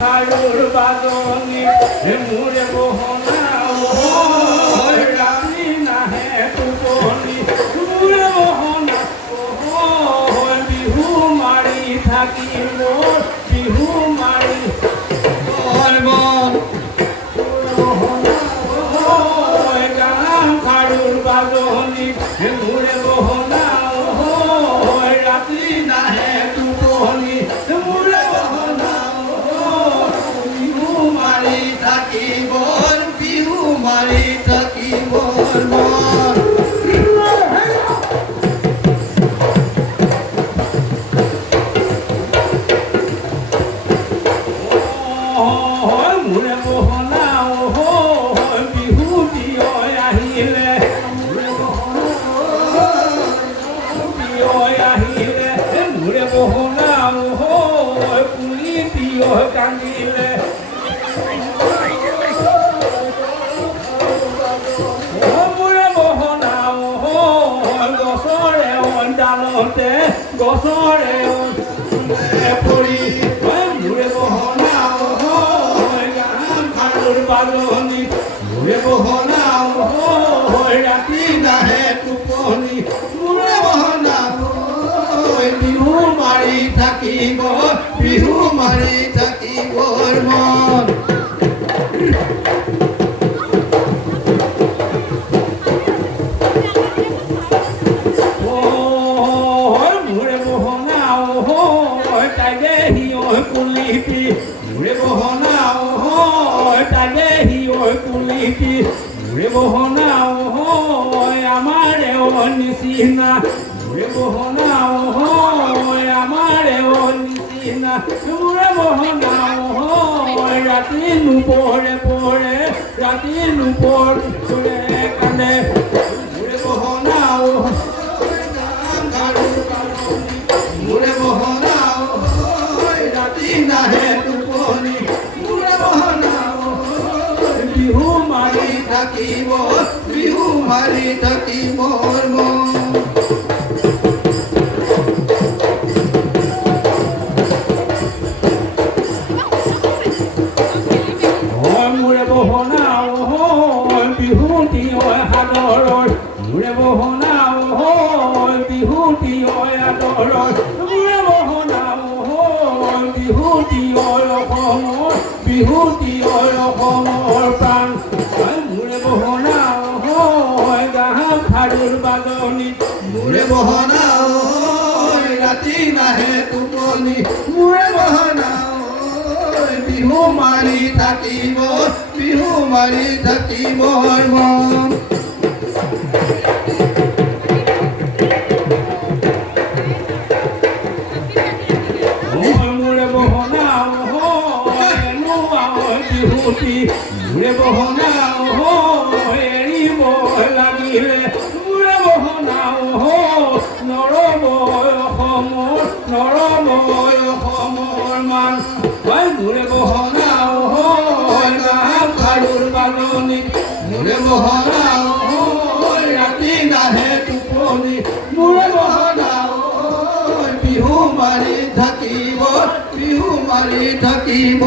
কারুর বাদনে মুরে বহনা রাতি নাহে তুপনি মুরে বহনা বিহু মারি থাকি মোর বিহু মারি গান কারুর বাদনে মুরে বহনা রাতি নাহে তুপনি মুরে বহনা থাকিবর বিহু মারি থাকিবর মন মুরে বহনা বিহু দিয় আহিলে আহিলে মুরে বহনা পুলি দিয় কান্দিলে গছৰে পৰি মুৰে বহনা গান খাৰুৰ বাজনি মুৰে বহনা ৰাতি নাহে টোপনি মুৰে বহনা বিহু মাৰি থাকিব বিহু মাৰি থাকিবৰ মন কুলিপি মুৰে বহনা তাদে হিয় কুলিপি মুৰে বহনা আমাৰে নিচিনা মুৰে বহনা আমাৰে নিচিনা মুৰে বহনা ৰাতি নুপৰে পৰে ৰাতি নুপৰে কান্দে মুৰে বহনা মুৰে বহনা নাহে টোপনি মুৰে বহনা বিহু মাৰি থাকিব বিহু মাৰি থাকিবৰ মন মুৰে বহনা বিহুতি সাদৰৰ মুৰে বহনা বিহুতি আদৰৰ মুৰে বহনা বিহুতি অসমৰ বিহুতি অসমৰ প্ৰাণ মুৰে বহনা গান খাৰুৰ বাজনি মুৰে বহনা ৰাতি নাহে টোপনি মুৰে বহনা বিহু মাৰি থাকিব বিহু মাৰি থাকিবৰ মন মুৰে বহনা বিহুতি মুৰে বহনা এৰিব লাগিলে মুৰে বহনা নৰব অসমৰ মান মুৰে বহনা গান খাৰুৰ বাজনি মুৰে বহনা ৰাতি নাহে টোপনি মুৰে বহনা বিহু মাৰি থাকিব বিহু মাৰি থাকিব